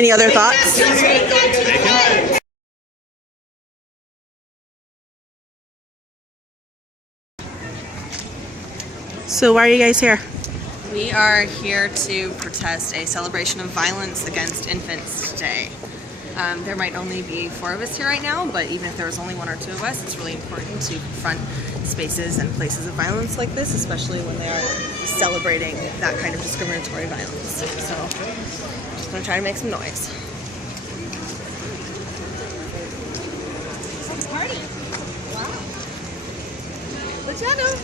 Any other thoughts? Bacon? So why are you guys here? We are here to protest a celebration of violence against infants today. There might only be 4 of us here right now, but even if there was only 1 or 2 of us, it's really important to confront spaces and places of violence like this, especially when they are celebrating that kind of discriminatory violence. So, just gonna try to make some noise. Party! Wow! Luciano!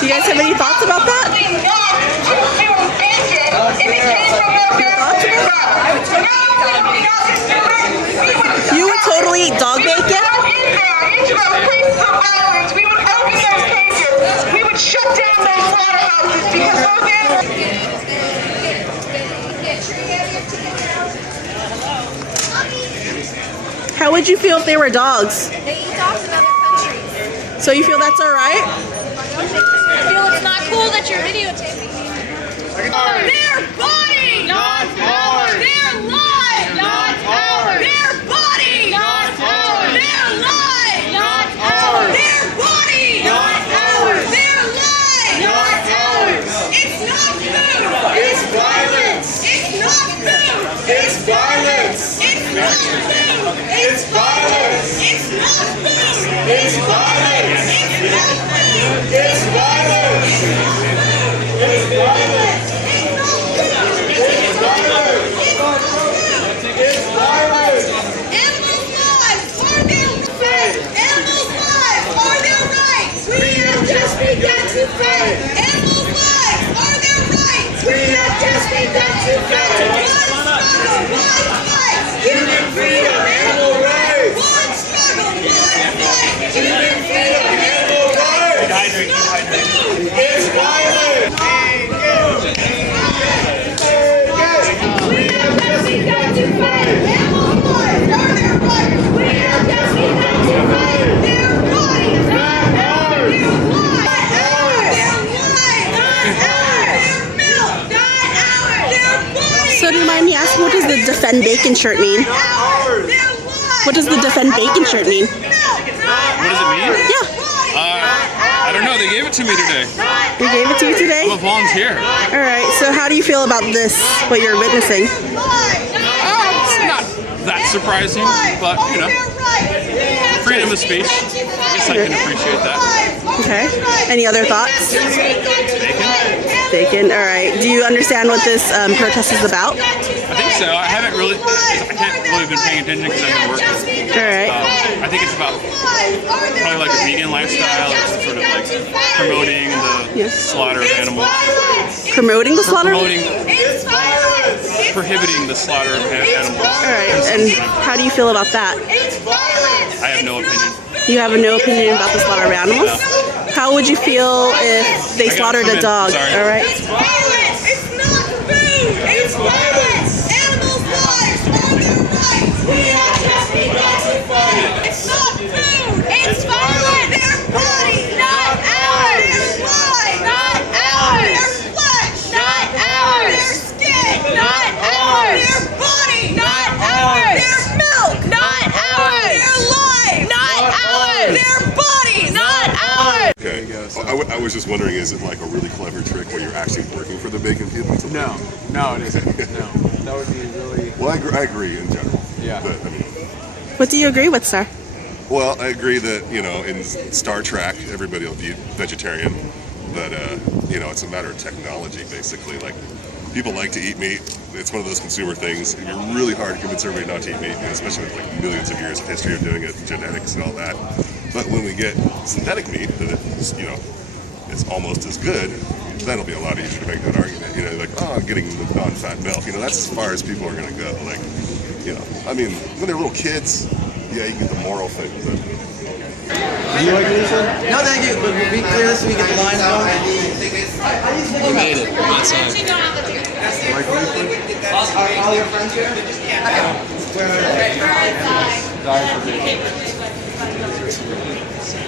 Do you guys have any thoughts about that? You would totally eat dog bacon? We would shut down those slaughterhouses because those animals. How would you feel if they were dogs? They eat dogs in other countries. So you feel that's alright? I feel it's not cool that you're videotaping me. Their body! Not ours! Their life! Not ours! Their body! Not ours! Their life! Not ours! Their body! Not ours! Their life! Not ours! It's not food! It's violence! It's not food! It's violence! It's not food! It's violence! It's not food! It's violence! It's not food! It's violence! It's violence! It's not food! It's violence! It's violence! Animals' lives are their rights! Animals' lives are their rights! We have just begun to fight! Animals' lives are their rights! We have just begun to fight! One struggle, one fight! Human freedom, animal rights! One struggle, one fight! Human freedom, animal rights! It's violence! We have just begun to fight! Animals' lives are their rights! We have just begun to fight! Their bodies, not ours! Their lives, not ours! Their lives, not ours! Their milk, not ours! Their bodies, So do you mind me asking, what does the Defend Bacon shirt mean? What does the Defend Bacon shirt mean? What does it mean? Yeah. I don't know. They gave it to me today. We gave it to you today? I'm a volunteer. Alright, so how do you feel about this, what you're witnessing? It's not that surprising, but, you know, freedom of speech. I guess I can appreciate that. Okay. Any other thoughts? Bacon? Bacon, alright. Do you understand what this protest is about? I think so. I haven't really, I can't really been paying attention because I've been working. Alright. I think it's about probably like a vegan lifestyle or sort of like promoting the slaughter of animals, Promoting the slaughter? promoting, It's violence. prohibiting the slaughter of animals. Alright, and how do you feel about that? It's violence. I have no opinion. You have no opinion about the slaughter of animals? How would you feel if they gotta slaughtered come a in. dog? Sorry. Alright. It's violence. It's not food. It's violence. Animals' lives are their rights. We have justified it. It's not food. It's violence. Their body, not ours. Their lives, not ours. Their flesh, not ours. Their skin, not ours. Their body, not ours. Their milk, not ours. Their life, not ours. Their body, not ours. Okay. So I was just wondering, is it like a really clever trick where you're actually working for the bacon field? No, it isn't. No, that would be really. Well, I agree in general. Yeah. But, I mean, What do you agree with, sir? well, I agree that, you know, in Star Trek, everybody will be vegetarian. But, you know, it's a matter of technology, basically. Like, people like to eat meat. It's one of those consumer things. It'd be really hard to convince everybody not to eat meat, you know, especially with like millions of years of history of doing it, genetics and all that. But when we get synthetic meat that is, you know, is almost as good, that'll be a lot easier to make that argument. You know, like, oh, I'm getting the non-fat milk. You know, that's as far as people are going to go. Like, you know, I mean, when they're little kids, yeah, you get the moral thing. But You like Lisa? No, thank you. But we clear this so we get the line going. You made it. That's all. Are all your friends here?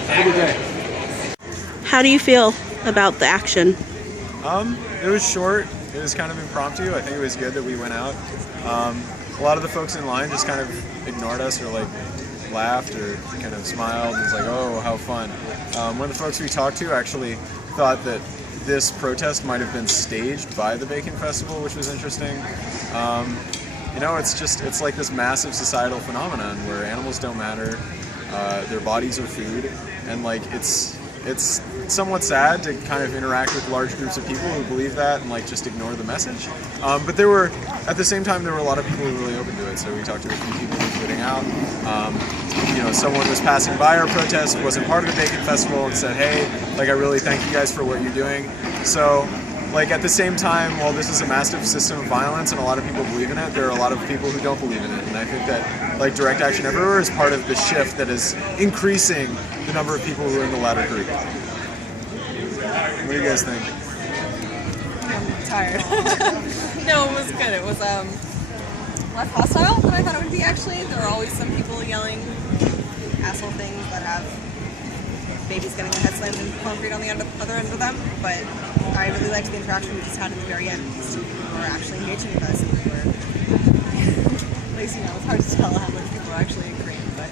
Have a good day. How do you feel about the action? It was short. It was kind of impromptu. I think it was good that we went out. A lot of the folks in line just kind of ignored us or like laughed or kind of smiled and was like, oh, how fun. One of the folks we talked to actually thought that this protest might have been staged by the Bacon Festival, which was interesting. You know, it's like this massive societal phenomenon where animals don't matter, their bodies are food, and like it's somewhat sad to kind of interact with large groups of people who believe that and like just ignore the message. But at the same time, there were a lot of people who were really open to it. So we talked to a few people who were putting out. You know, someone was passing by our protest, wasn't part of the Bacon Festival, and said, hey, like, I really thank you guys for what you're doing. So, like, at the same time, while this is a massive system of violence and a lot of people believe in it, there are a lot of people who don't believe in it. And I think that, like, Direct Action Everywhere is part of the shift that is increasing the number of people who are in the latter group. What do you guys think? I'm tired. No, it was good. It was less hostile than I thought it would be, actually. There are always some people yelling asshole things that have babies getting their head slammed into concrete on the other end of them, but I really liked the interaction we just had at the very end. These two people were actually engaging with us, and we were, at least, you know, it's hard to tell how much people are actually agreeing, but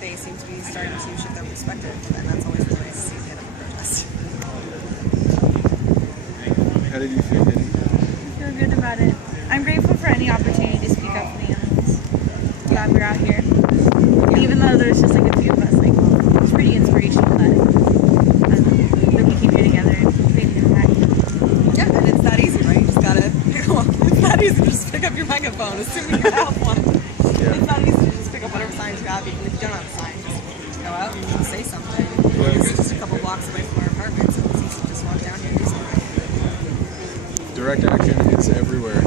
they seem to be starting to shift their perspective, and that's always really nice to see at the end of a protest. How did you feel, Katie? I feel good about it. I'm grateful for any opportunity to speak up for the animals. Glad we're out here. Even though there's just like a few of us, like, it's pretty inspirational that we came here together and made an impact. Yeah, and it's that easy, right? You just gotta, it's that easy to just pick up your megaphone, assuming you have one. It's not easy to just pick up whatever signs you have, even if you don't have a sign. Just go out and say something. It's just a couple blocks away from our apartment, so it's easy to just walk down here and do something. Direct Action is everywhere.